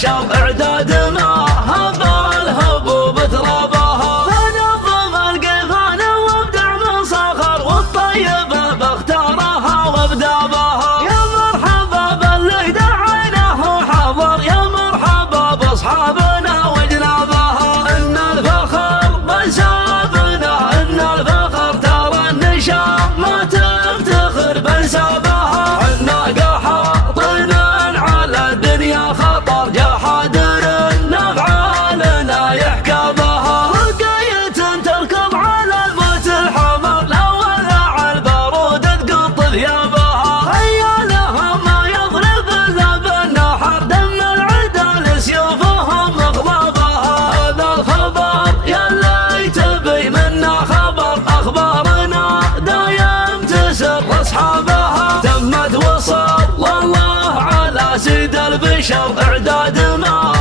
البشر اعداد ما هب الهبوب ترابها، فنظم القيفان وابدع من صخر والطيب باختارها وابدا بها. يا مرحبا باللي دعيناه حضر، يا مرحبا باصحابنا وجنابها. ان الفخر بنسابنا، ان الفخر ترى النشاط ما تفتخر بنسابها. عنا قحاطنا على الدنيا خطر، جحادر النفع لنا يحكى بها. رقية تركض على الموت الحمر، لو ولع البارود تقط ثيابها. خيالها ما يضرب الا بالنحر، دم العدا لسيوفهم مغضبها. هذا الخبر يلي تبي منا خبر، اخبارنا دايم تسر اصحابها. تمت وصل الله على سيد البشر اعداد ما